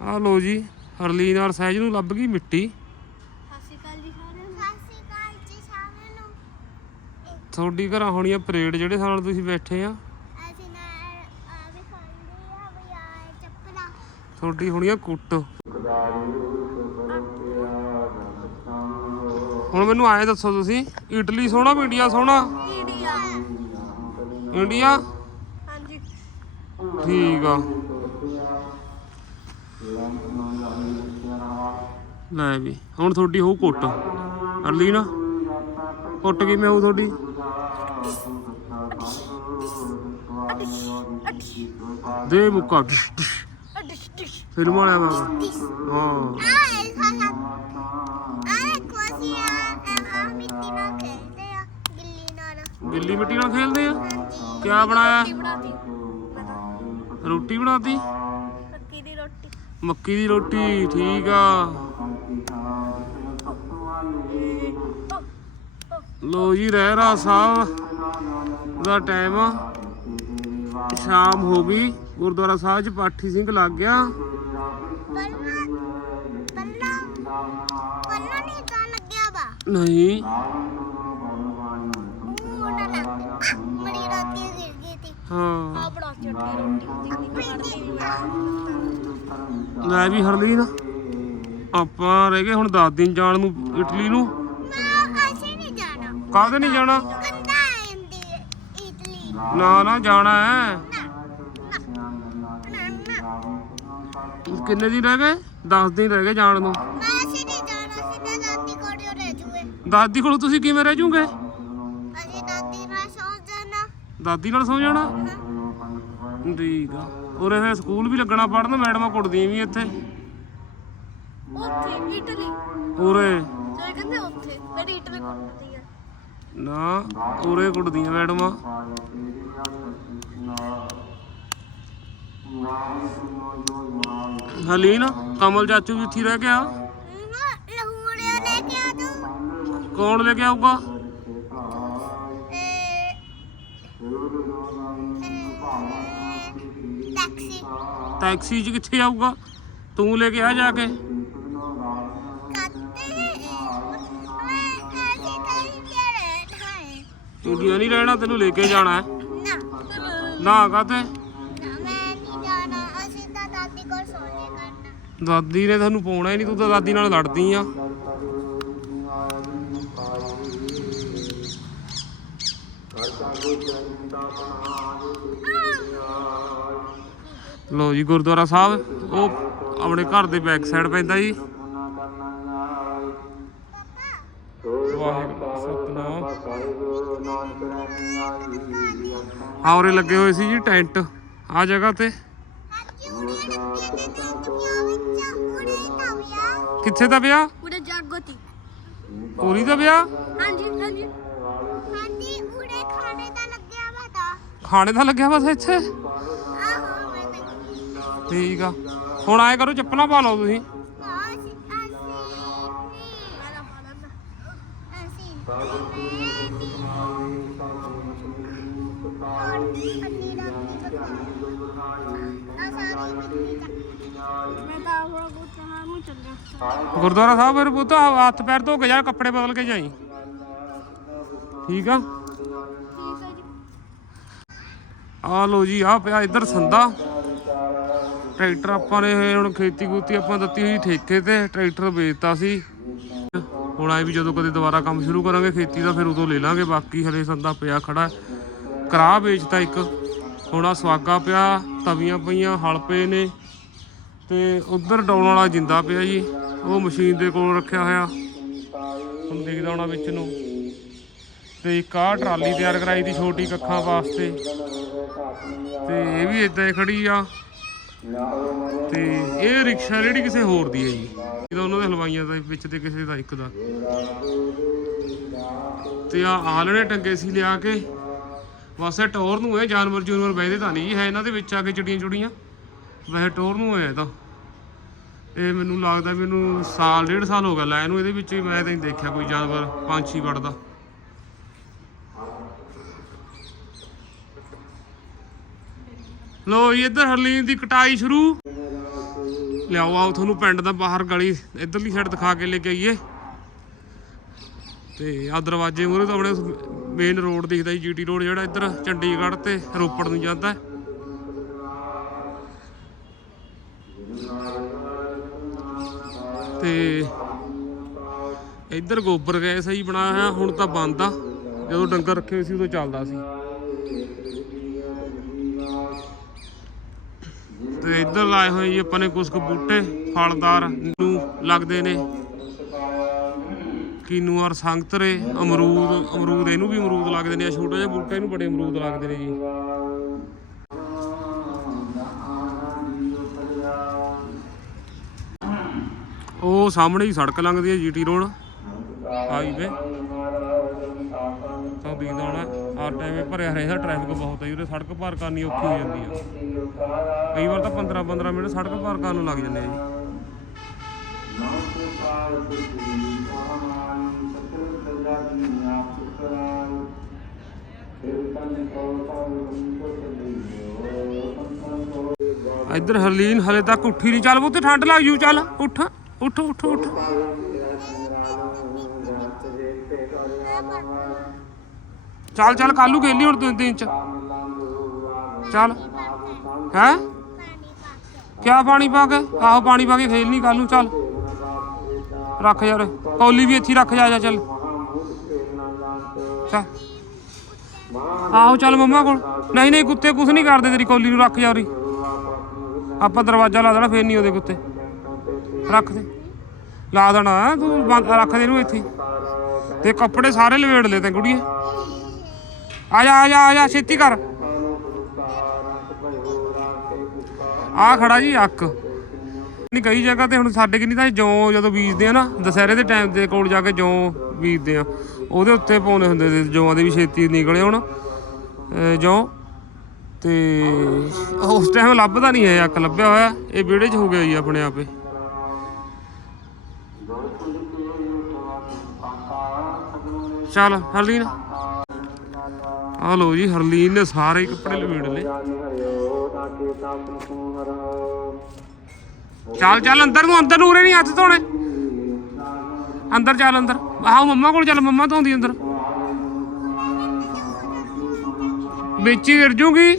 ਆ ਲੋ ਜੀ ਹਰਲੀਨ ਔਰ ਸਹਿਜ ਨੂੰ ਲੱਭ ਗਈ ਮਿੱਟੀ। ਤੁਹਾਡੀ ਘਰਾਂ ਹੋਣੀਆਂ ਪਰੇਡ ਜਿਹੜੇ ਨਾਲ ਤੁਸੀਂ ਬੈਠੇ ਆ। ਅਸੀਂ ਨਾ ਆ ਵੀ ਖਾਂਦੇ ਆ ਵੀ ਆ ਚੱਪਲਾ ਤੁਹਾਡੀ ਹੋਣੀਆਂ ਕੁੱਟ। ਹੁਣ ਮੈਨੂੰ ਆਏ ਦੱਸੋ ਤੁਸੀਂ ਇਟਲੀ ਸੋਹਣਾ ਵੀ ਇੰਡੀਆ ਸੋਹਣਾ? ਇੰਡੀਆ। ਇੰਡੀਆ? ਹਾਂਜੀ। ਠੀਕ ਆ। ਲੈ ਵੀ, ਹੁਣ ਤੁਹਾਡੀ ਹੋਊ ਕੁੱਟ। ਅਰਲੀ ਨਾ, ਕੁੱਟ ਕਿਵੇਂ ਹੋਊ ਤੁਹਾਡੀ? ਦੇ ਮੁੱਕਾ ਫਿਲਮ ਵਾਲਿਆ ਵਾਂਗ ਹਾਂ। ਮਿੱਟੀ ਨਾਲ ਗਿੱਲੀ ਮਿੱਟੀ ਨਾਲ ਖੇਲਦੇ ਆ। ਕਿਆ ਬਣਾਇਆ? ਰੋਟੀ ਬਣਾਤੀ? ਮੱਕੀ ਦੀ ਰੋਟੀ, ਠੀਕ ਆ। ਲੋ ਜੀ ਰਹਿਰਾ ਸਾਹਿਬ ਦਾ ਟਾਈਮ ਸ਼ਾਮ ਹੋ ਗਈ, ਗੁਰਦੁਆਰਾ ਸਾਹਿਬ ਚ ਪਾਠੀ ਸਿੰਘ ਲੱਗ ਗਿਆ। ਨਹੀਂ। ਹਾਂ। ਆ ਚਟਨੀ ਰੋਟੀ ਲੈ ਵੀ ਹਰਲੀਨ ਆਪਾਂ ਰਹਿ ਗਏ ਹੁਣ 10 ਦਿਨ ਜਾਣ ਨੂੰ ਇਟਲੀ ਨੂੰ। ਅਸੀਂ ਨਹੀਂ ਜਾਣਾ ਕਾਹਦੇ ਨਹੀਂ ਜਾਣਾ? ਹੈ ਇਟਲੀ ਨਾ ਨਾ ਜਾਣਾ ਹੈ। ਕਿੰਨੇ ਦਿਨ ਰਹਿ ਗਏ? 10 ਦਿਨ ਰਹਿ ਗਏ ਜਾਣ ਨੂੰ। ਮੈਂ ਅਸੀਂ ਨਹੀਂ ਜਾਣਾ ਸਿੱਧਾ ਦਾਦੀ ਕੋਲ ਰਹਿ ਜੂਏ ਦਾਦੀ ਕੋਲ ਤੁਸੀਂ ਕਿਵੇਂ ਰਹਿ ਜੂਗੇ? ਅਸੀਂ ਦਾਦੀ ਨਾਲ ਸੌ ਜਾਣਾ। ਦਾਦੀ ਨਾਲ ਸੌ ਜਾਣਾ? ਠੀਕ ਆ। ਉਰੇ ਫਿਰ ਸਕੂਲ ਵੀ ਲੱਗਣਾ ਪੜਨ ਮੈਡਮਾਂ ਕੁੱਟਦੀਆਂ ਵੀ ਇੱਥੇ। ਉੱਥੇ ਇਟਲੀ। ਉਰੇ। ਜੋ ਕਹਿੰਦੇ ਉੱਥੇ ਮੇਰੀ ਇਟਲੀ ਕੁੱਟਦੀ ਹੈ ਨਾ ਉਰੇ ਕੁੱਟਦੀਆਂ ਮੈਡਮਾਂ। ਹਲੀਨ ਕਮਲ ਚਾਚੂ ਵੀ ਇੱਥੇ ਰਹਿ ਗਿਆ ਲਹੂੜਿਆ ਲੈ ਕੇ ਆ ਤੂੰ। ਕੌਣ ਲੈ ਕੇ ਆਊਗਾ? ਟੈਕਸੀ। ਟੈਕਸੀ 'ਚ ਕਿੱਥੇ ਆਊਗਾ ਤੂੰ ਲੈ ਕੇ ਆ ਜਾ ਕੇ। ਤਾਂ ਇੰਡੀਆ ਨਹੀਂ ਰਹਿਣਾ ਤੈਨੂੰ ਲੈ ਕੇ ਜਾਣਾ ਹੈ। ਨਾ। ਨਾ ਕਾਤੇ ਦਾਦੀ ਨੇ ਤੁਹਾਨੂੰ ਪਾਉਣਾ ਹੀ ਨਹੀਂ ਤੂੰ ਤਾਂ ਦਾਦੀ ਨਾਲ ਲੜਦੀ ਆ। ਲੋ ਜੀ ਗੁਰਦੁਆਰਾ ਸਾਹਿਬ ਉਹ ਆਪਣੇ ਘਰ ਦੇ ਬੈਕ ਸਾਈਡ ਪੈਂਦਾ ਜੀ। ਵਾਹਿਗੁਰੂ ਸਤਨਾਮ। ਹਾਂ ਉਰੇ ਲੱਗੇ ਹੋਏ ਸੀ ਜੀ ਟੈਂਟ। ਆ ਜਗ੍ਹਾ ਤੇ। ਕਿੱਥੇ ਦਾ ਵਿਆਹ? ਉਰੇ ਜਾਗੋਤੀ। ਪੂਰੀ ਦਾ ਵਿਆਹ? ਹਾਂਜੀ ਹਾਂਜੀ। ਹਾਂਜੀ ਉਰੇ ਖਾਣੇ ਦਾ ਲੱਗਿਆ ਵਾ ਤਾਂ। ਖਾਣੇ ਦਾ ਲੱਗਿਆ ਬਸ ਇੱਥੇ? ਠੀਕ ਆ। ਹੁਣ ਆਏ ਕਰੋ, ਚੱਪਲਾਂ ਪਾ ਲਓ ਤੁਸੀਂ। ਗੁਰਦੁਆਰਾ ਸਾਹਿਬ ਫਿਰ ਪੁੱਤ ਹੱਥ ਪੈਰ ਧੋ ਕੇ ਜਾ, ਕੱਪੜੇ ਬਦਲ ਕੇ ਜਾਈ। ਠੀਕ ਆ? ਆ ਲੋ ਜੀ ਆ ਪਿਆ ਇੱਧਰ ਸੰਦਾ ਟਰੈਕਟਰ ਆਪਾਂ ਨੇ ਹੁਣ ਖੇਤੀ ਖੂਤੀ ਆਪਾਂ ਦਿੱਤੀ ਹੋਈ ਠੇਕੇ ਤੇ, ਟਰੈਕਟਰ ਵੇਚਤਾ ਸੀ। ਹੁਣ ਆਏ ਵੀ ਜਦੋਂ ਕਦੇ ਦੁਬਾਰਾ ਕੰਮ ਸ਼ੁਰੂ ਕਰਾਂਗੇ, ਖੇਤੀ ਦਾ ਫਿਰ ਉਦੋਂ ਲੈ ਲਾਂਗੇ, ਬਾਕੀ ਹਲੇ ਸੰਦਾ ਪਿਆ ਖੜਾ। ਹੈ। ਕਰਾਹ ਵੇਚਤਾ ਇੱਕ। ਹੁਣ ਆ ਸਵਾਗਾ ਪਿਆ, ਤਵੀਆਂ ਪਈਆਂ, ਹਲ ਪਏ ਨੇ। ਤੇ ਉਧਰ ਡਾਉਣ ਵਾਲਾ ਜਿੰਦਾ ਪਿਆ ਜੀ। ਉਹ ਮਸ਼ੀਨ ਦੇ ਕੋਲ ਰੱਖਿਆ ਹੋਇਆ। ਹੁਣ ਦਿਖਦਾ ਹੋਣਾ ਵਿੱਚ ਨੂੰ। ਤੇ ਇੱਕ ਆ ਟਰਾਲੀ ਤਿਆਰ ਕਰਾਈ ਦੀ ਛੋਟੀ ਕੱਖਾਂ ਵਾਸਤੇ। ਤੇ ਇਹ ਵੀ ਇਦਾਂ ਹੀ ਖੜੀ ਆ। ਤੇ ਇਹ ਰਿਕਸ਼ਾ ਜਿਹੜੀ ਕਿਸੇ ਹੋਰ ਦੀ ਹੈ ਜੀ। ਇਹਦਾ ਉਹਨਾਂ ਦੇ ਹਲਵਾਈਆਂ ਦਾ, ਵਿੱਚ ਤੇ ਕਿਸੇ ਦਾ ਇੱਕ ਦਾ। ਤੇ ਆ ਆਲਣੇ ਟੰਗੇ ਸੀ ਲਿਆ ਕੇ। ਵੈਸੇ ਟੋਰ ਨੂੰ ਇਹ ਜਾਨਵਰ ਜੂਨਵਰ ਬੈਠਦੇ ਤਾਂ ਨਹੀਂ ਹੈ ਇਹਨਾਂ ਦੇ ਵਿੱਚ ਆ ਕੇ ਚਿੜੀਆਂ ਚੁੜੀਆਂ। ਵੈਸੇ ਟੋਰ ਨੂੰ ਹੋਇਆ ਇਹ ਤਾਂ। ਇਹ ਮੈਨੂੰ ਲੱਗਦਾ ਮੈਨੂੰ ਸਾਲ, ਡੇਢ ਸਾਲ ਹੋ ਗਿਆ ਲੈ ਇਹਨੂੰ, ਇਹਦੇ ਵਿੱਚ ਵੀ ਮੈਂ ਤਾਂ ਨਹੀਂ ਦੇਖਿਆ ਕੋਈ ਜਾਨਵਰ ਪੰਛੀ ਵੜਦਾ। ਲੋ ਜੀ, ਇੱਧਰ ਹਰਲੀਨ ਦੀ ਕਟਾਈ ਸ਼ੁਰੂ। ਲਿਆਓ, ਆਓ ਤੁਹਾਨੂੰ ਪਿੰਡ ਦਾ ਬਾਹਰ ਗਲੀ, ਇਧਰਲੀ ਸਾਈਡ ਦਿਖਾ ਕੇ ਲੈ ਕੇ ਆਈਏ। ਤੇ ਆ ਦਰਵਾਜ਼ੇ ਮੂਹਰੇ ਤੋਂ ਆਪਣੇ ਮੇਨ ਰੋਡ ਦਿਖਦਾ ਜੀ ਜੀਟੀ ਰੋਡ ਜਿਹੜਾ ਇੱਧਰ ਚੰਡੀਗੜ੍ਹ ਤੇ ਰੋਪੜ ਨੂੰ ਜਾਂਦਾ ਤੇ ਇੱਧਰ ਗੋਬਰ ਗੈਸ ਹੀ ਬਣਾਇਆ ਹੋਇਆ, ਹੁਣ ਤਾਂ ਬੰਦ ਆ। ਜਦੋਂ ਡੰਗਰ ਰੱਖੇ ਹੋਏ ਸੀ, ਉਦੋਂ ਚੱਲਦਾ ਸੀ। ਤੇ ਇੱਧਰ ਲਾਏ ਹੋਏ ਜੀ ਆਪਾਂ ਨੇ ਕੁਝ ਕੁ ਬੂਟੇ, ਫਲਦਾਰ ਨੂੰ ਲੱਗਦੇ ਨੇ। ਕੀਨੂ ਔਰ ਸੰਗਤਰੇ ਅਮਰੂਦ ਅਮਰੂਦ ਇਹਨੂੰ ਵੀ ਅਮਰੂਦ ਲੱਗਦੇ ਨੇ ਆ ਛੋਟਾ ਜਿਹਾ ਬੂਟਾ ਇਹਨੂੰ ਬੜੇ ਅਮਰੂਦ ਲੱਗਦੇ ਨੇ ਜੀ। ਉਹ ਸਾਹਮਣੇ ਹੀ ਸੜਕ ਲੰਘਦੀ ਹੈ ਜੀਟੀ ਰੋਡ। ਹਾਈਵੇ ਹਰ ਟਾਈਮ ਭਰਿਆ ਰਹਿੰਦਾ ਟ੍ਰੈਫਿਕ ਬਹੁਤ ਹੈ ਉਰੇ ਸੜਕ ਪਾਰ ਕਰਨੀ ਔਖੀ ਹੋ ਜਾਂਦੀ ਹੈ ਕਈ ਵਾਰ ਤਾਂ 15 15 ਮਿੰਟ ਸੜਕ ਪਾਰ ਕਰਨ ਨੂੰ ਲੱਗ ਜਾਂਦੇ ਆ ਜੀ। ਇੱਧਰ ਹਰਲੀਨ, ਹਲੇ ਤੱਕ ਉੱਠੀ ਨਹੀਂ। ਚੱਲ ਬੁੱਤੇ ਠੰਡ ਲੱਗ ਜੂ, ਚੱਲ। ਉੱਠ ਉੱਠ ਉੱਠ ਉੱਠ। ਚੱਲ ਚੱਲ, ਕੱਲੂ ਖੇਲੀ ਹੁਣ ਤਿੰਨ ਦਿਨ ਚ। ਚੱਲ। ਹੈ? ਕਿਆ ਪਾਣੀ ਪਾ ਕੇ? ਆਹੋ, ਪਾਣੀ ਪਾ ਕੇ ਖੇਲਣੀ ਕੱਲ, ਚੱਲ। ਰੱਖ ਯਾਰ, ਕੌਲੀ ਵੀ ਇੱਥੇ ਰੱਖ ਜਾ ਜਾ, ਚੱਲ। ਆਹੋ, ਚੱਲ ਮੰਮਾ ਕੋਲ। ਨਹੀਂ ਨਹੀਂ, ਕੁੱਤੇ ਕੁਛ ਨਹੀਂ ਕਰਦੇ ਤੇਰੀ ਕੌਲੀ ਨੂੰ, ਰੱਖ ਜਾ ਉਰੀ। ਆਪਾਂ ਦਰਵਾਜ਼ਾ ਲਾ ਦੇਣਾ, ਫੇਰ ਨਹੀਂ ਉਹਦੇ ਕੁੱਤੇ। ਰੱਖ ਦੇ। ਲਾ ਦੇਣਾ, ਤੂੰ ਬੰਦ, ਰੱਖ ਦੇ ਇਹਨੂੰ ਇੱਥੇ। ਤੇ ਕੱਪੜੇ ਸਾਰੇ ਲਵੇੜ ਲੈ ਤੇ ਕੁੜੀਏ ਆ ਜਾ ਆ ਜਾ ਆ ਜਾ, ਛੇਤੀ ਕਰ। ਆ ਖੜਾ ਜੀ, ਅੱਕ। ਨਹੀਂ, ਕਈ ਜਗ੍ਹਾ ਤੇ ਹੁਣ ਸਾਡੇ ਕਿੰਨੀ ਤਾਂ ਜੌਂ ਜਦੋਂ ਬੀਜਦੇ ਆ ਨਾ, ਦਸਹਿਰੇ ਦੇ ਟਾਈਮ ਦੇ ਕੋਲ ਜਾ ਕੇ ਜੌਂ ਬੀਜਦੇ ਆ। ਉਹਦੇ ਉੱਤੇ ਪਾਉਂਦੇ ਹੁੰਦੇ ਸੀ ਜੌਂਾਂ ਦੇ ਵੀ ਛੇਤੀ ਨਿਕਲੇ ਹੁਣ। ਅਹ, ਜੌਂ। ਤੇ ਉਸ ਟਾਈਮ ਲੱਭਦਾ ਨਹੀਂ ਹੈ ਅੱਕ, ਲੱਭਿਆ ਹੋਇਆ। ਇਹ ਵਿਹੜੇ 'ਚ ਹੋ ਗਿਆ ਜੀ ਆਪਣੇ ਆਪੇ। ਚੱਲ, ਹਰਲੀਨ। ਆ ਲੋ ਜੀ, ਹਰਲੀਨ ਨੇ ਸਾਰੇ ਕੱਪੜੇ ਲਵੇੜ ਲਏ। ਚੱਲ ਚੱਲ, ਅੰਦਰ ਨੂੰ ਅੰਦਰ ਨੂੰ ਉਰੇ ਨਹੀਂ ਹੱਥ ਧੋਣੇ। ਅੰਦਰ ਚੱਲ, ਅੰਦਰ। ਆਹ ਮੰਮਾ ਕੋਲ ਚੱਲ, ਮੰਮਾ ਧੋਂਦੀ ਅੰਦਰ। ਵਿੱਚ ਹੀ ਗਿਰ ਜੂਗੀ।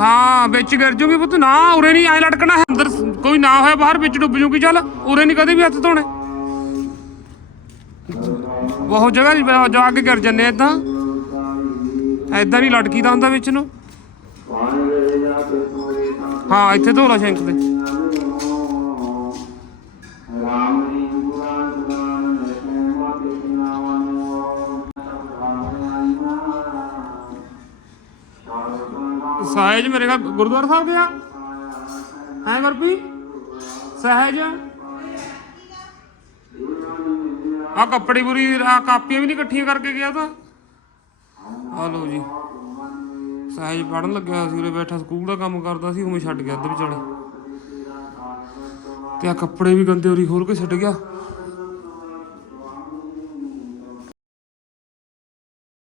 ਹਾਂ, ਵਿੱਚ ਗਿਰ ਜੂਗੀ ਪੁੱਤ। ਨਾ, ਉਰੇ ਨਹੀਂ, ਐ ਲਟਕਣਾ ਅੰਦਰ ਕੋਈ ਨਾ ਹੋਇਆ ਬਾਹਰ, ਵਿੱਚ ਡੁੱਬ ਜੂਗੀ। ਚੱਲ, ਉਰੇ ਨਹੀਂ ਕਦੇ ਵੀ ਹੱਥ ਧੋਣੇ। ਬਹੁਤ ਜਗ੍ਹਾ ਜੀ ਜਾ ਕੇ ਗਿਰ ਜੰਨੇ ਇਦਾਂ ਐਦਾਂ ਨਹੀਂ ਲਟਕੀਦਾ ਹੁੰਦਾ ਵਿੱਚ ਨੂੰ। ਹਾਂ, ਇੱਥੇ ਧੋ ਲਾ ਸ਼ੈਂਕ ਤੇ ਸਹਿਜ ਮੇਰੇ ਘਰ ਗੁਰਦੁਆਰਾ ਸਾਹਿਬ ਗਿਆ ਹੈ ਗੁਰਪੀ ਸਹਿਜ? ਆ ਕੱਪੜੇ ਪੂਰੀ ਆ ਕਾਪੀਆਂ ਵੀ ਨਹੀਂ ਇਕੱਠੀਆਂ ਕਰਕੇ ਗਿਆ ਤਾਂ। ਆ ਲਓ ਜੀ, ਸਹਿਜ ਪੜਨ ਲੱਗਿਆ ਹੋਇਆ ਸੀ, ਉਰੇ ਬੈਠਾ ਸਕੂਲ ਦਾ ਕੰਮ ਕਰਦਾ ਸੀ, ਉਵੇਂ ਛੱਡ ਗਿਆ ਅੱਧ ਵਿਚਾਲੇ। ਤੇ ਆ ਕੱਪੜੇ ਵੀ ਗੰਦੇ ਉਰੀ ਹੋਰ ਕੇ ਛੱਡ ਗਿਆ?